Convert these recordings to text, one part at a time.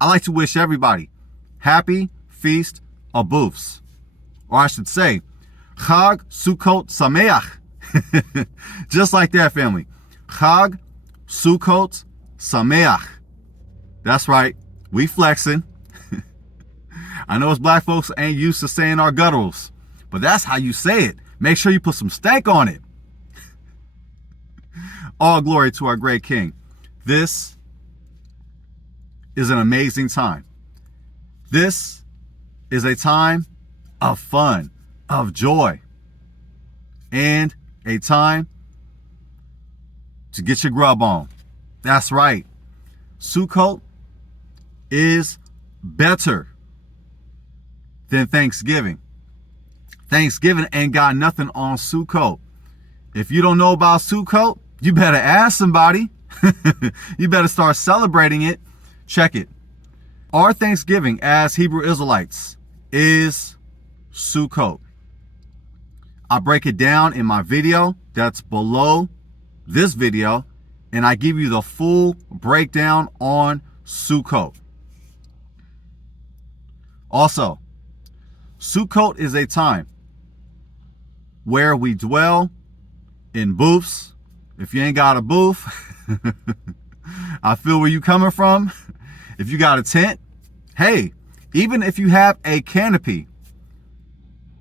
I like to wish everybody happy Feast of Booths. Or I should say, Chag Sukkot Sameach. Just like that, family. Chag Sukkot Sameach. That's right. We flexing. I know us black folks ain't used to saying our gutturals, but that's how you say it. Make sure you put some stank on it. All glory to our great King. This is an amazing time. This is a time of fun, of joy, and a time to get your grub on. That's right. Sukkot is better than Thanksgiving. Thanksgiving ain't got nothing on Sukkot. If you don't know about Sukkot, you better ask somebody. You better start celebrating it. Check it. Our Thanksgiving as Hebrew Israelites is Sukkot. I break it down in my video that's below this video, and I give you the full breakdown on Sukkot. Also, Sukkot is a time where we dwell in booths. If you ain't got a booth, I feel where you coming from. If you got a tent, hey, even if you have a canopy,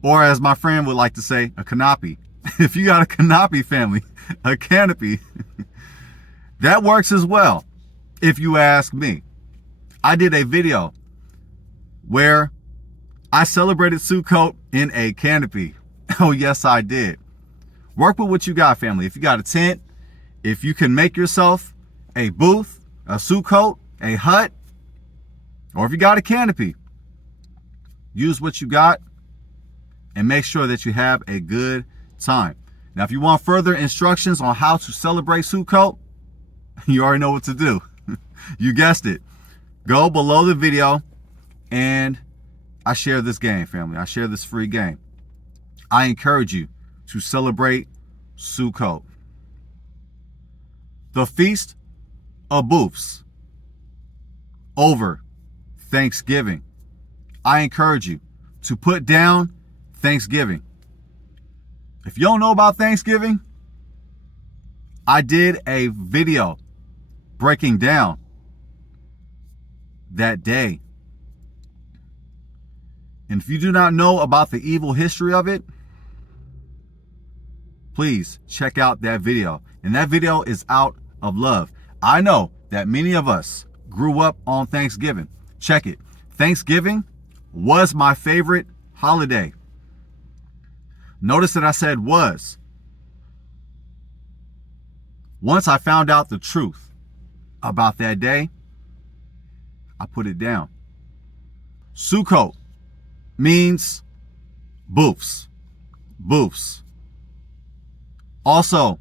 or as my friend would like to say, a canopy. If you got a canopy, family, a canopy, that works as well, if you ask me. I did a video where I celebrated Sukkot in a canopy. Oh, yes, I did. Work with what you got, family. If you got a tent, if you can make yourself a booth, a Sukkot, a hut, or if you got a canopy, use what you got and make sure that you have a good time. Now, if you want further instructions on how to celebrate Sukkot, you already know what to do. You guessed it. Go below the video and I share this game, family. I share this free game. I encourage you to celebrate Sukkot. The Feast of Booths over Thanksgiving. I encourage you to put down Thanksgiving. If you don't know about Thanksgiving, I did a video breaking down that day. And if you do not know about the evil history of it, please check out that video. And that video is out of love. I know that many of us grew up on Thanksgiving. Check it. Thanksgiving was my favorite holiday. Notice that I said was. Once I found out the truth about that day, I put it down. Sukkot means booths. Booths. Also,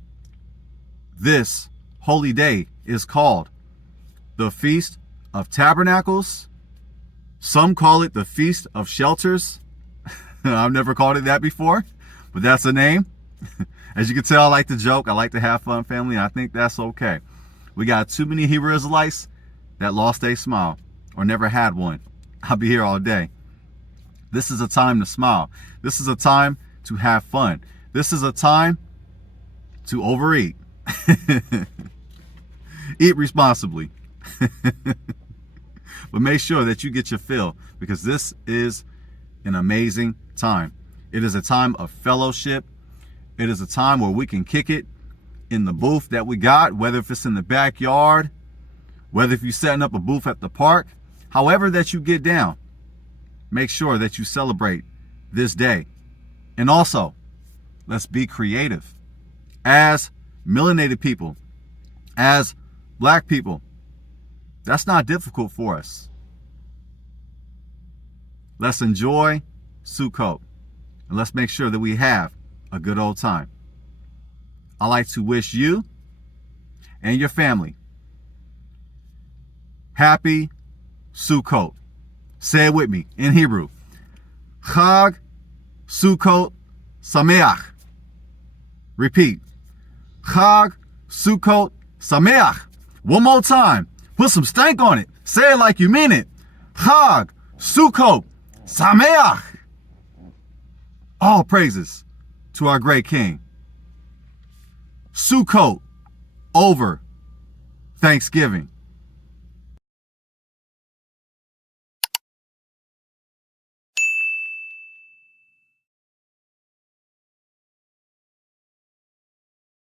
this holy day is called the Feast of Tabernacles. Some call it the Feast of Shelters. I've never called it that before, but that's the name. As you can tell, I like to joke. I like to have fun, family. I think that's okay. We got too many Hebrew Israelites that lost a smile or never had one. I'll be here all day. This is a time to smile. This is a time to have fun. This is a time to overeat. Eat responsibly. But make sure that you get your fill, because this is an amazing time. It is a time of fellowship. It is a time where we can kick it in the booth that we got, whether if it's in the backyard, whether if you're setting up a booth at the park, however that you get down, make sure that you celebrate this day. And also, let's be creative. As melanated people, as black people, that's not difficult for us. Let's enjoy Sukkot, and let's make sure that we have a good old time. I like to wish you and your family happy Sukkot. Say it with me in Hebrew. Chag Sukkot Sameach. Repeat. Chag Sukkot Sameach. One more time. Put some stank on it. Say it like you mean it. Chag, Sukkot, Sameach. All praises to our great King. Sukkot over Thanksgiving.